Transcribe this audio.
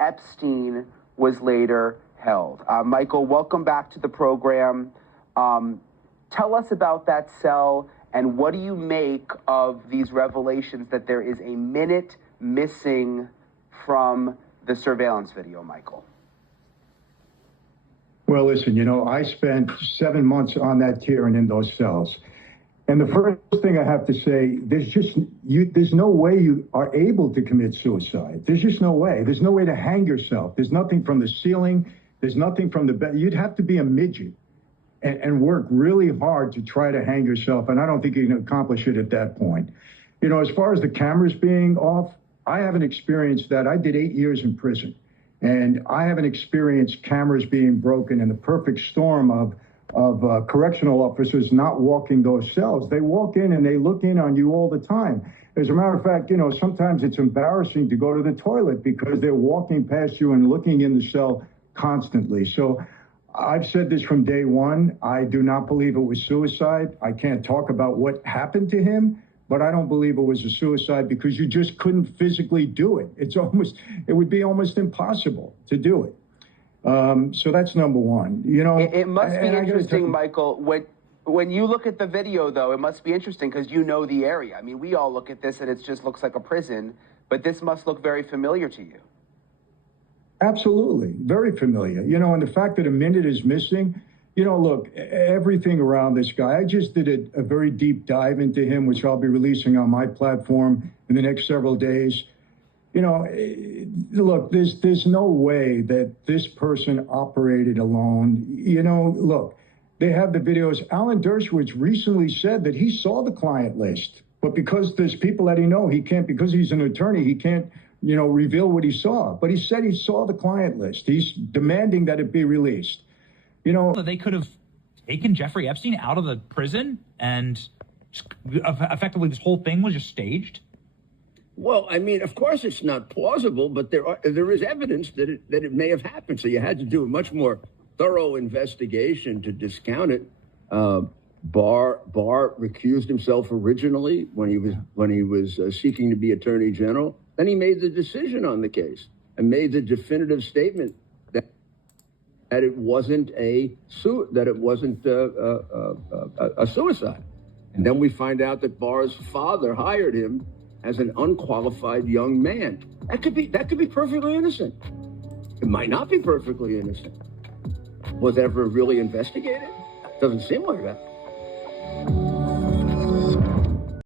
Epstein was later held. Michael, welcome back to the program. Tell us about that cell, and what do you make of these revelations that there is a minute missing from the surveillance video, Michael? Well, listen, I spent 7 months on that tier and in those cells. And the first thing I have to say, there's no way you are able to commit suicide. There's just no way. There's no way to hang yourself. There's nothing from the ceiling. There's nothing from the bed. You'd have to be a midget and work really hard to try to hang yourself. And I don't think you can accomplish it at that point. As far as the cameras being off, I haven't experienced that. I did 8 years in prison, and I haven't experienced cameras being broken in the perfect storm of correctional officers not walking those cells. They walk in and they look in on you all the time. As a matter of fact, sometimes it's embarrassing to go to the toilet because they're walking past you and looking in the cell constantly. So I've said this from day one. I do not believe it was suicide. I can't talk about what happened to him, but I don't believe it was a suicide because you just couldn't physically do it. It would be almost impossible to do it. So that's number one. It must be interesting, Michael, when you look at the video, though, it must be interesting because you know the area. I mean, we all look at this and it just looks like a prison, but this must look very familiar to you. Absolutely. Very familiar. And the fact that a minute is missing, look, everything around this guy, I just did a very deep dive into him, which I'll be releasing on my platform in the next several days. Look, there's no way that this person operated alone. Look, they have the videos. Alan Dershowitz recently said that he saw the client list, but because there's people that he can't, because he's an attorney, he can't, reveal what he saw. But he said he saw the client list. He's demanding that it be released. They could have taken Jeffrey Epstein out of the prison and effectively this whole thing was just staged. Well, I mean, of course it's not plausible, but there is evidence that it may have happened. So you had to do a much more thorough investigation to discount it. Barr recused himself originally when he was seeking to be Attorney General. Then he made the decision on the case and made the definitive statement that it wasn't a suicide. And then we find out that Barr's father hired him as an unqualified young man. That could be perfectly innocent. It might not be perfectly innocent. Was it ever really investigated? Doesn't seem like that.